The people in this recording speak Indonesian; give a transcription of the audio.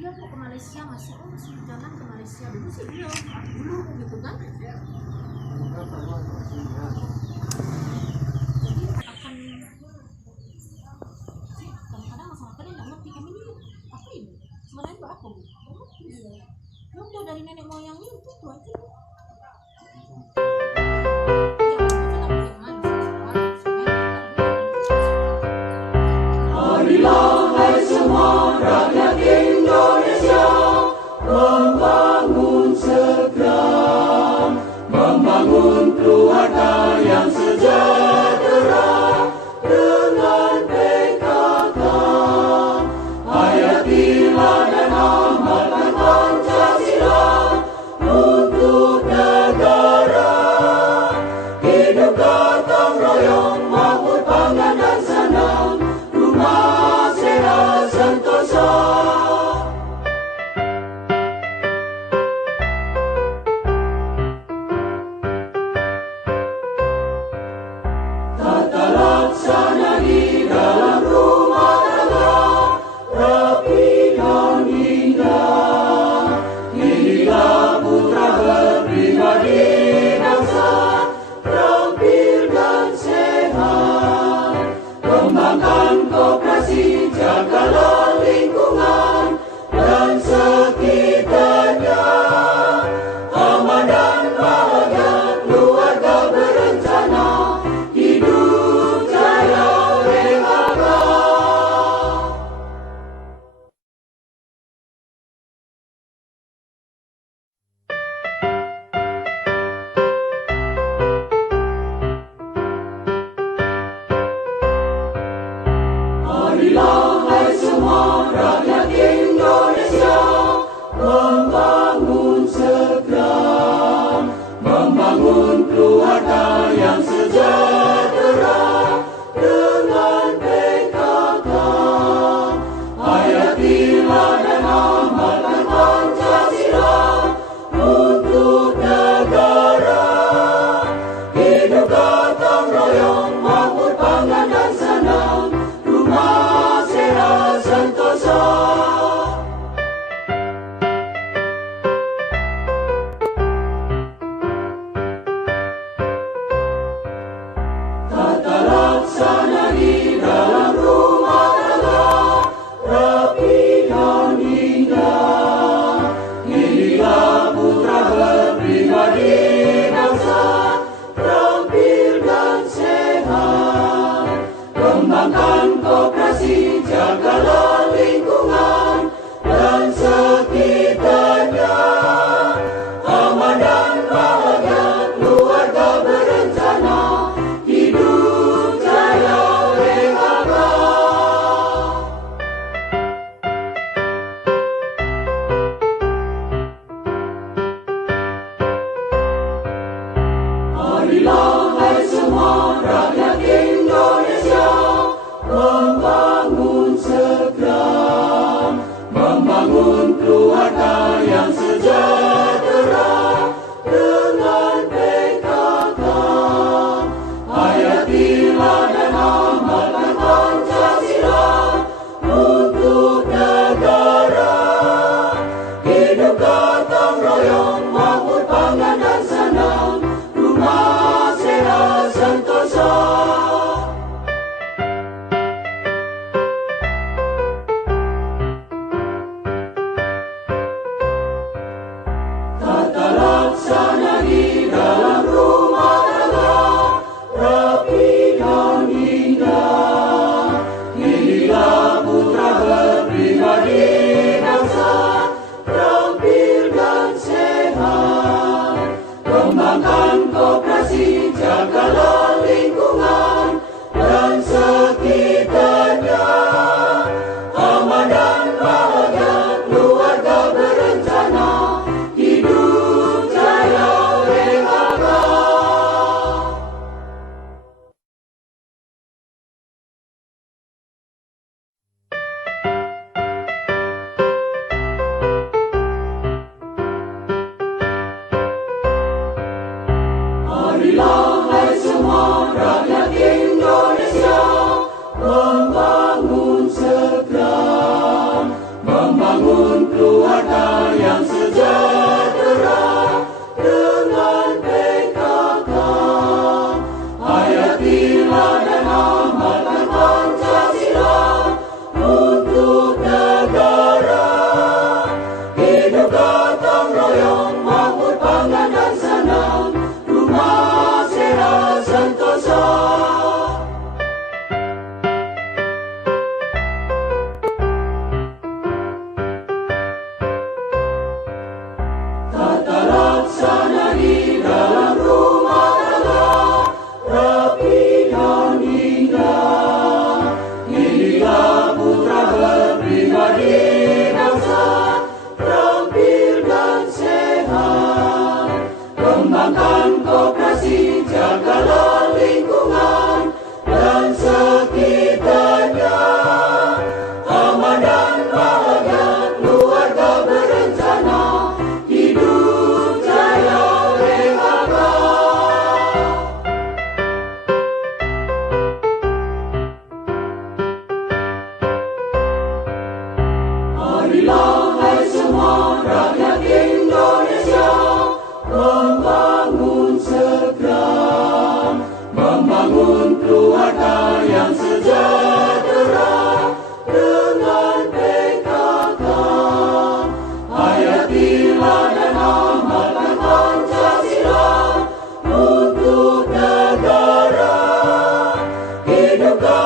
dia mau ke Malaysia, masih jalan ke Malaysia dulu sih belum gitu kan. Jadi akan kadang-kadang masalah kalian nggak ngerti kami ini apa ini sebenarnya itu apa bu? Ya udah dari nenek moyangnya itu aja. Marilah hai semua rakyat Indonesia, membangun segera, membangun keluarga yang sejahtera dengan PKK. Hayatilah dan amalkan Pancasila untuk negara. Hidup gotong royong, makmur pangan dan senang, rumah sehat sentosa. Tata laksana di dalam rumah tangga rapi dan indah. Didiklah putra berpribadi bangsa, terampil dan sehat. Kembangkan koperasi, jagalah lingkungan dan sekitarnya. Aman dan bahagia keluarga berencana, hidup jaya PKK. Marilah hai semua rakyat Indonesia, membangun segera, membangun keluarga yang sejahtera dengan PKK. Hayatilah dan amalkan Pancasila untuk negara. Hidup gotong royong, makmur pangan dan senang, rumah sehat sentosa. Tata laksana di dalam rumah tangga rapi dan indah. Didiklah putra berpribadi bangsa, terampil dan sehat. Kembangkan koperasi, jagalah lingkungan dan sekitarnya. Aman dan bahagia keluarga berencana, hidup jaya PKK. Marilah hai semua rakyat Indonesia, membangun segera, membangun keluarga yang sejahtera dengan PKK. Hayatilah dan amalkan Pancasila untuk negara. Hidup gotong royong, makmur pangan dan senang, rumah sehat sentosa. Tata laksana di dalam rumah tangga rapi dan indah. Didiklah putra berpribadi bangsa, terampil dan sehat. Kembangkan koperasi, jagalah lingkungan rakyat Indonesia membangun segera, membangun keluarga yang sejahtera dengan PKK. Hayatilah dan amalkan Pancasila untuk negara. Hidupkan